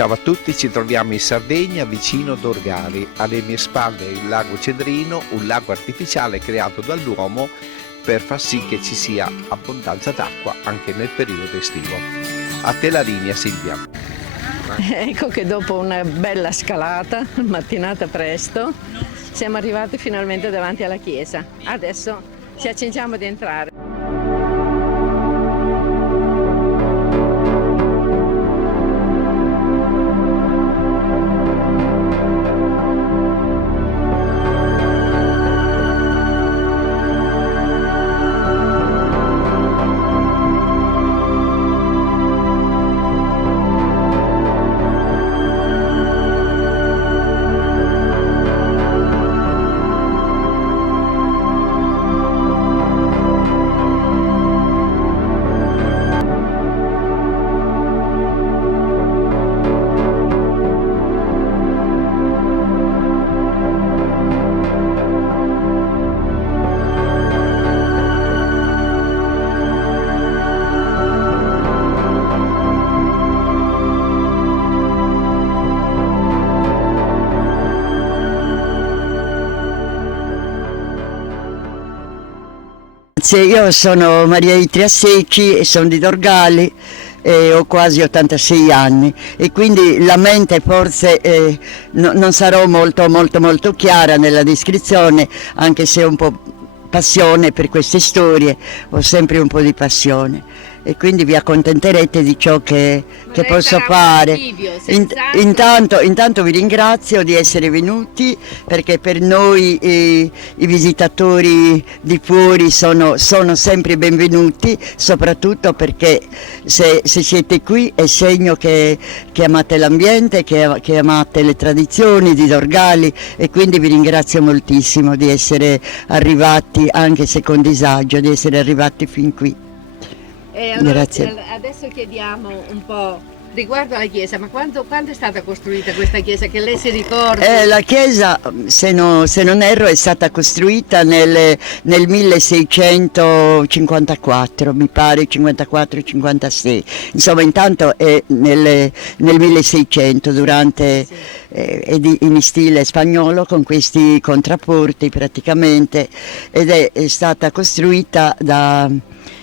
Ciao a tutti, ci troviamo in Sardegna, vicino Dorgali. Alle mie spalle il lago Cedrino, un lago artificiale creato dall'uomo per far sì che ci sia abbondanza d'acqua anche nel periodo estivo. A te la linea, Silvia. Ecco che dopo una bella scalata, mattinata presto, siamo arrivati finalmente davanti alla chiesa. Adesso ci accingiamo ad entrare. Io sono Maria Itria Secchi e sono di Dorgali e ho quasi 86 anni e quindi la mente forse non sarò molto chiara nella descrizione, anche se ho un po' passione per queste storie, ho sempre un po' di passione e quindi vi accontenterete di ciò che posso fare. Intanto vi ringrazio di essere venuti, perché per noi i visitatori di fuori sono sempre benvenuti, soprattutto perché se siete qui è segno che amate l'ambiente, che amate le tradizioni di Dorgali, e quindi vi ringrazio moltissimo di essere arrivati, anche se con disagio, di essere arrivati fin qui. Allora, Grazie. adesso chiediamo un po' riguardo alla chiesa, ma quando è stata costruita questa chiesa, che lei si ricorda? La chiesa, se non erro, è stata costruita nel 1654, mi pare 54-56, insomma intanto è nel 1600, durante, in stile spagnolo, con questi contrapporti praticamente, ed è stata costruita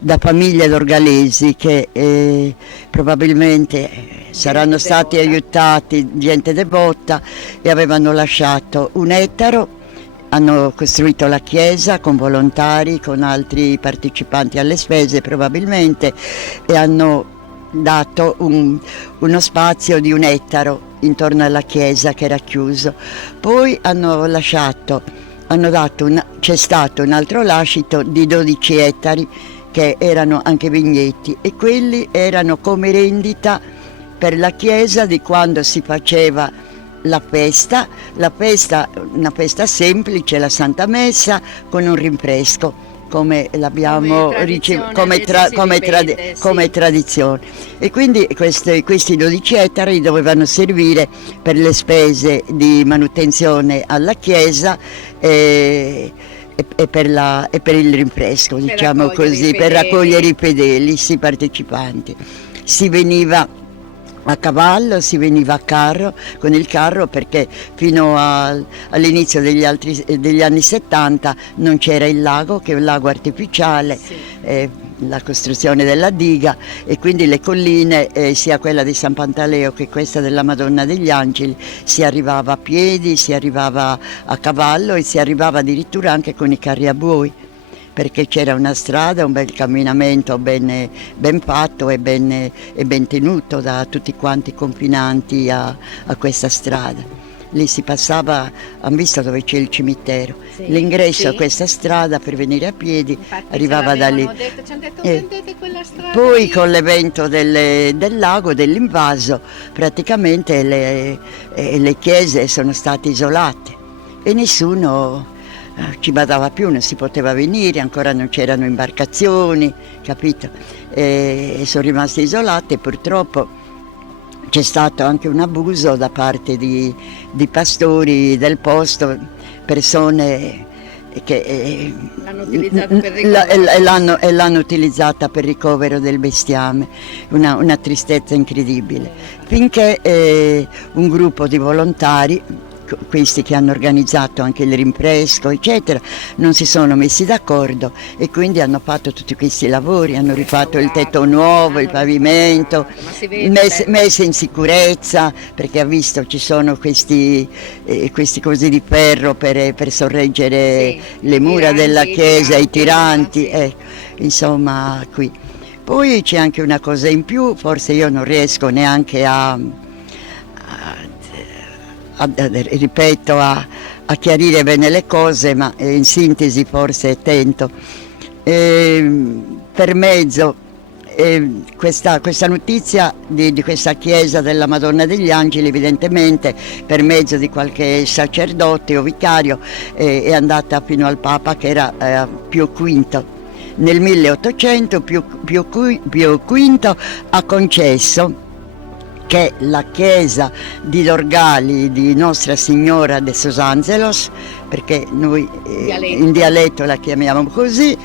da famiglie dorgalesi che probabilmente saranno stati aiutati, gente devota, e avevano lasciato un ettaro, hanno costruito la chiesa con volontari, con altri partecipanti alle spese probabilmente, e hanno dato uno spazio di un ettaro intorno alla chiesa che era chiuso. Poi c'è stato un altro lascito di 12 ettari che erano anche vigneti, e quelli erano come rendita per la chiesa di quando si faceva la festa, una festa semplice, la Santa Messa con un rinfresco, come l'abbiamo come tradizione. E quindi questi 12 ettari dovevano servire per le spese di manutenzione alla chiesa e per il rinfresco, diciamo così, per raccogliere i fedeli, i partecipanti. Si veniva a cavallo, si veniva a carro, con il carro, perché fino all'inizio degli anni 70 non c'era il lago, che è un lago artificiale, la costruzione della diga, e quindi le colline, sia quella di San Pantaleo che questa della Madonna degli Angeli, si arrivava a piedi, si arrivava a cavallo e si arrivava addirittura anche con i carri a buoi, perché c'era una strada, un bel camminamento ben fatto e ben tenuto da tutti quanti i confinanti a questa strada. Lì si passava, hanno visto dove c'è il cimitero, l'ingresso a questa strada per venire a piedi. Infatti, arrivava da lì. Ci hanno detto prendete quella strada. Poi lì. Con l'evento del lago, dell'invaso, praticamente le chiese sono state isolate e nessuno ci badava più, non si poteva venire, ancora non c'erano imbarcazioni, capito? E sono rimaste isolate. Purtroppo c'è stato anche un abuso da parte di pastori del posto, persone che L'hanno utilizzata per ricovero. l'hanno utilizzata per ricovero del bestiame, una tristezza incredibile, finché un gruppo di volontari, questi che hanno organizzato anche il rinfresco eccetera, non si sono messi d'accordo e quindi hanno fatto tutti questi lavori, hanno rifatto il tetto nuovo, il pavimento, messo in sicurezza, perché ha visto ci sono questi cosi di ferro per sorreggere le mura della chiesa, i tiranti, insomma qui. Poi c'è anche una cosa in più, forse io non riesco neanche ripeto, a chiarire bene le cose, ma in sintesi forse tento. Per mezzo questa notizia di questa chiesa della Madonna degli Angeli, evidentemente per mezzo di qualche sacerdote o vicario, è andata fino al Papa, che era Pio V. Nel 1800 Pio V ha concesso che la chiesa di Dorgali di Nostra Signora de Sos Angelos, perché noi in dialetto la chiamiamo così,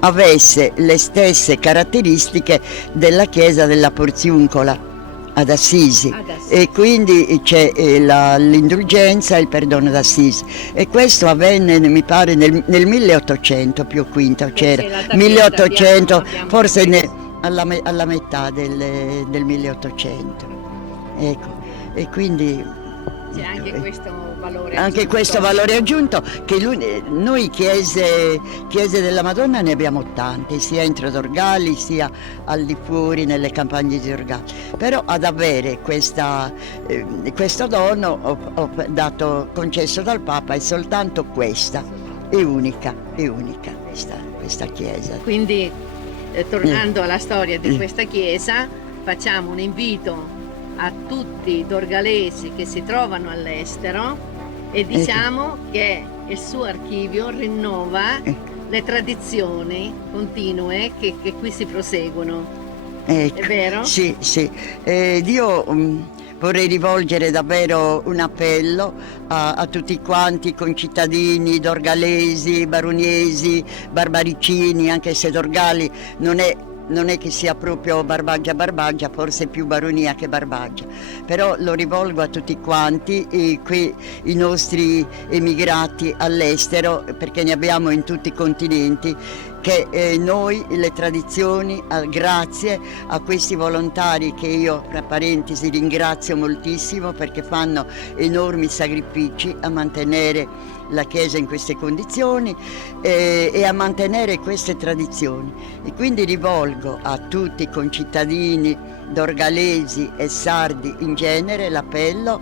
avesse le stesse caratteristiche della chiesa della Porziuncola ad Assisi, e quindi c'è l'indulgenza e il perdono d'Assisi, e questo avvenne mi pare nel 1800, Pio V c'era, 1800 forse alla metà del 1800, ecco, e quindi c'è anche questo valore aggiunto. Anche questo valore aggiunto, che noi chiese della Madonna ne abbiamo tante, sia entro Dorgali sia al di fuori nelle campagne di Dorgali, però ad avere questo dono concesso dal Papa è soltanto questa, è unica questa chiesa. Quindi tornando alla storia di questa chiesa, facciamo un invito a tutti i dorgalesi che si trovano all'estero e diciamo che il suo archivio rinnova le tradizioni continue che qui si proseguono. Ecco, è vero? Sì. Io vorrei rivolgere davvero un appello a tutti quanti i concittadini dorgalesi, baroniesi, barbaricini, anche se Dorgali non è che sia proprio Barbaggia, forse più Baronia che Barbaggia, però lo rivolgo a tutti quanti, i nostri emigrati all'estero, perché ne abbiamo in tutti i continenti, che noi le tradizioni, grazie a questi volontari che io, tra parentesi, ringrazio moltissimo, perché fanno enormi sacrifici a mantenere la Chiesa in queste condizioni e a mantenere queste tradizioni, e quindi rivolgo a tutti i concittadini dorgalesi e sardi in genere l'appello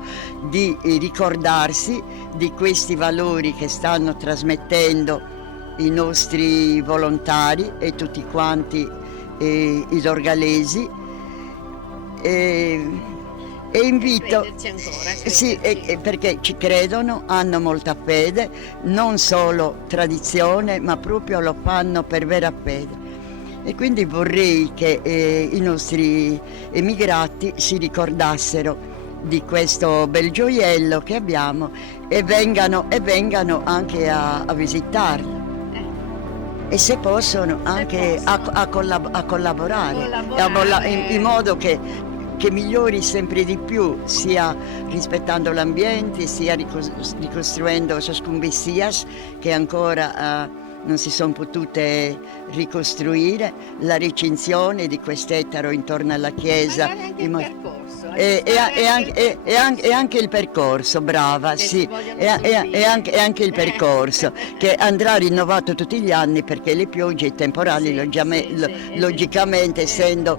di ricordarsi di questi valori che stanno trasmettendo i nostri volontari e tutti quanti i dorgalesi, e invito ancora, perché ci credono, hanno molta fede, non solo tradizione, ma proprio lo fanno per vera fede, e quindi vorrei che i nostri emigrati si ricordassero di questo bel gioiello che abbiamo e vengano anche a visitarlo. E se possono anche a collaborare in modo che migliori sempre di più, sia rispettando l'ambiente, sia ricostruendo ciascun Messias che ancora non si sono potute ricostruire, la recinzione di quest'etaro intorno alla chiesa. E anche il percorso, brava, sì, e anche il percorso che andrà rinnovato tutti gli anni, perché le piogge e i temporali logicamente essendo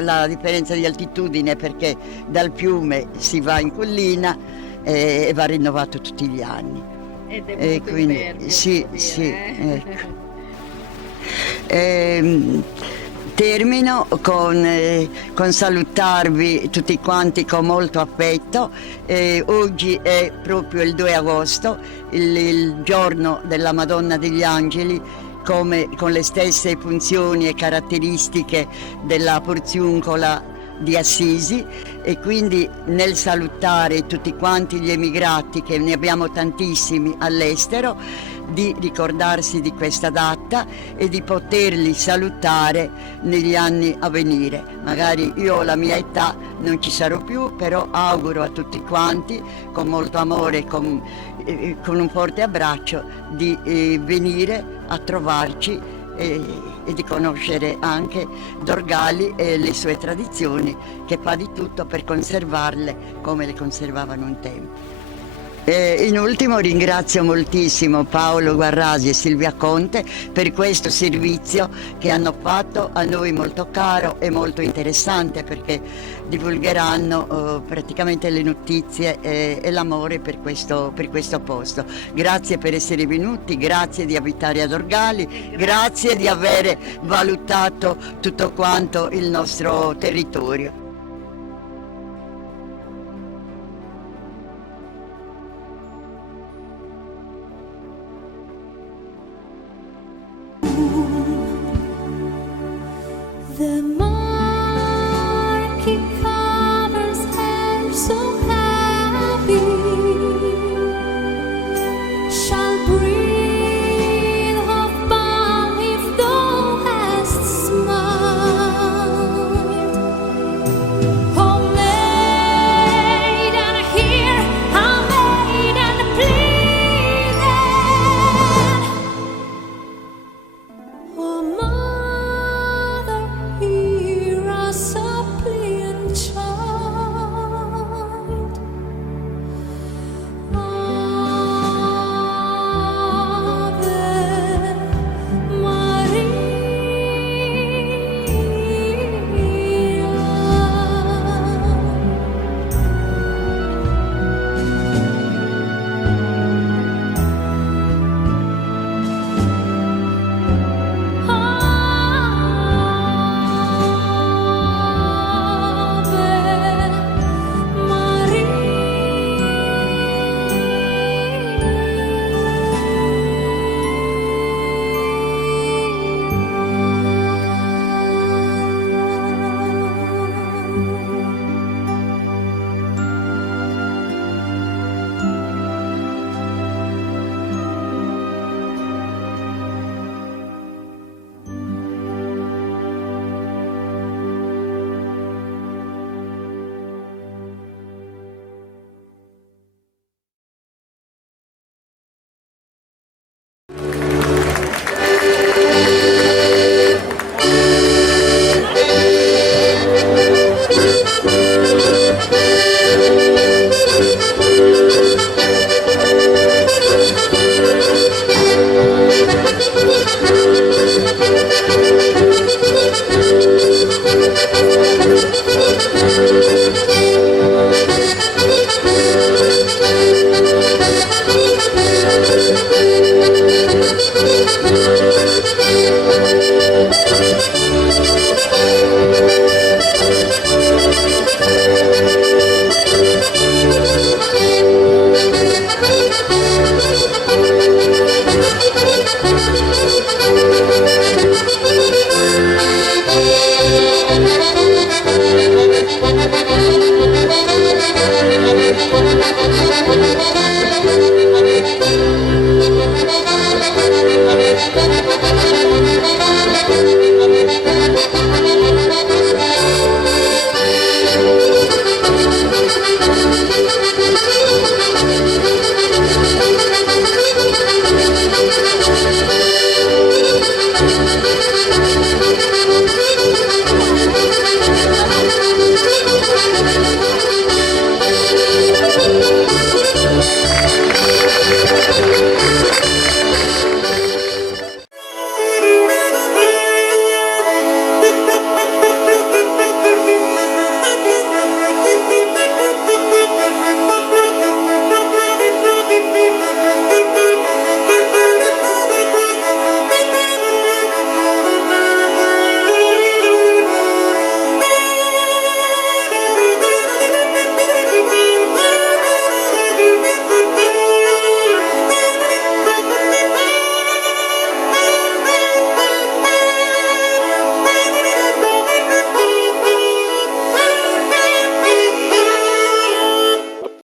la differenza di altitudine, perché dal fiume si va in collina, va rinnovato tutti gli anni. E quindi sì, ecco. Termino con salutarvi tutti quanti con molto affetto. Oggi è proprio il 2 agosto, il giorno della Madonna degli Angeli, con le stesse funzioni e caratteristiche della Porziuncola di Assisi, e quindi nel salutare tutti quanti gli emigrati, che ne abbiamo tantissimi all'estero, di ricordarsi di questa data e di poterli salutare negli anni a venire. Magari io alla mia età non ci sarò più, però auguro a tutti quanti, con molto amore, con un forte abbraccio, di venire a trovarci e di conoscere anche Dorgali e le sue tradizioni, che fa di tutto per conservarle come le conservavano un tempo. In ultimo ringrazio moltissimo Paolo Guarrasi e Silvia Conte per questo servizio che hanno fatto a noi, molto caro e molto interessante, perché divulgheranno praticamente le notizie e l'amore per questo posto. Grazie per essere venuti, grazie di abitare a Dorgali, grazie di aver valutato tutto quanto il nostro territorio.